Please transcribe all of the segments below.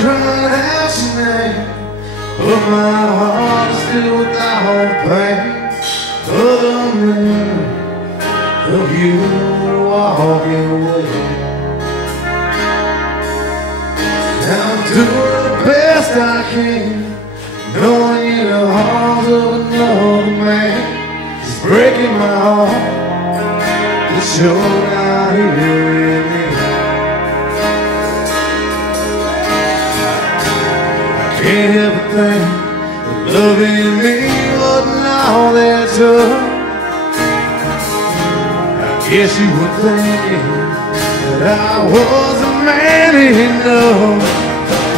crying out your name, but my heart is filled with all pain. Other memory of you walking away. I'm doing the best I can, knowing you're the arms of another man. It's breaking my heart that you're not here with me. Can't help but think that loving me wasn't all that tough. I guess you were thinking that I wasn't man enough.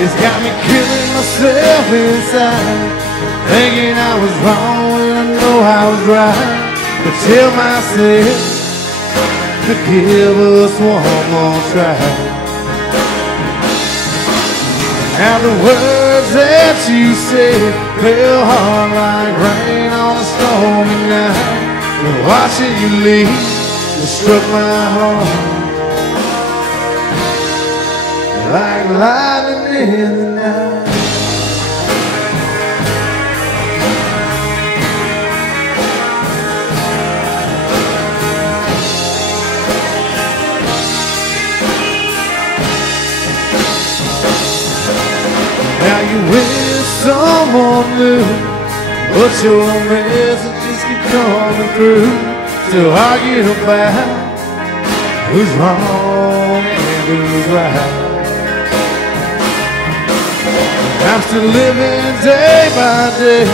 It's got me killing myself inside, thinking I was wrong when I know I was right. But tell myself to give us one more try. Now the words that you said fell hard like rain on a stormy night. And watching you leave, it struck my heart like lightning in the night. Now you with someone new, but your messages keep coming through. Still arguing about who's wrong and who's right. I'm still living day by day,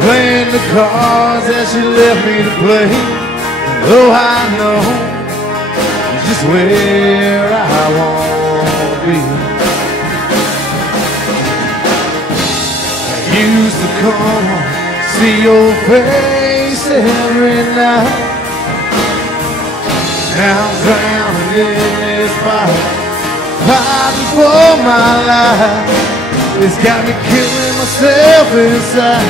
playing the cards that she left me to play. And though I know just where I want to be, used to come home, see your face every night. Now I'm drowning in this fire, fighting for my life. It's got me killing myself inside,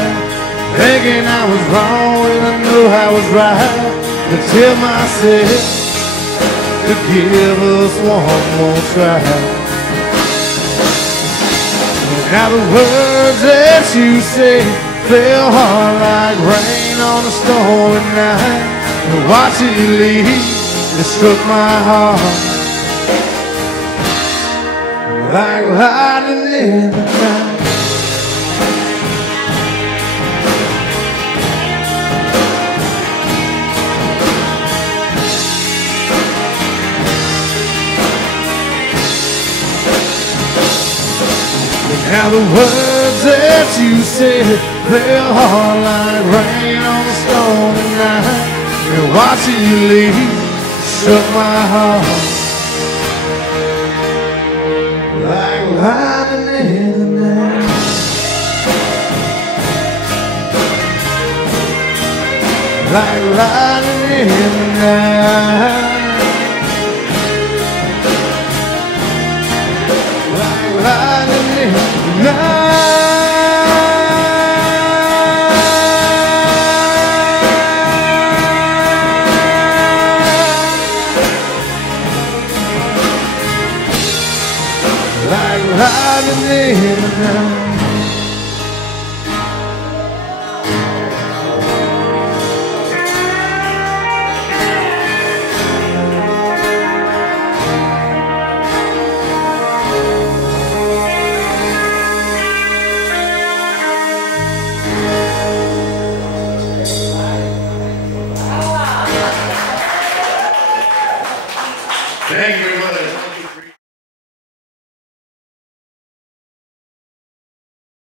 thinking I was wrong when I knew I was right. To tell myself to give us one more try. Now the words that you say fell hard like rain on a stormy night. And watching you leave, it struck my heart like lightning in the night. Now the words that you said fell hard like rain on a stormy night. And watching you leave struck my heart like lightning in the night. Like lightning in the night. Like lightning in the night. Like lightning in the night. Thank you.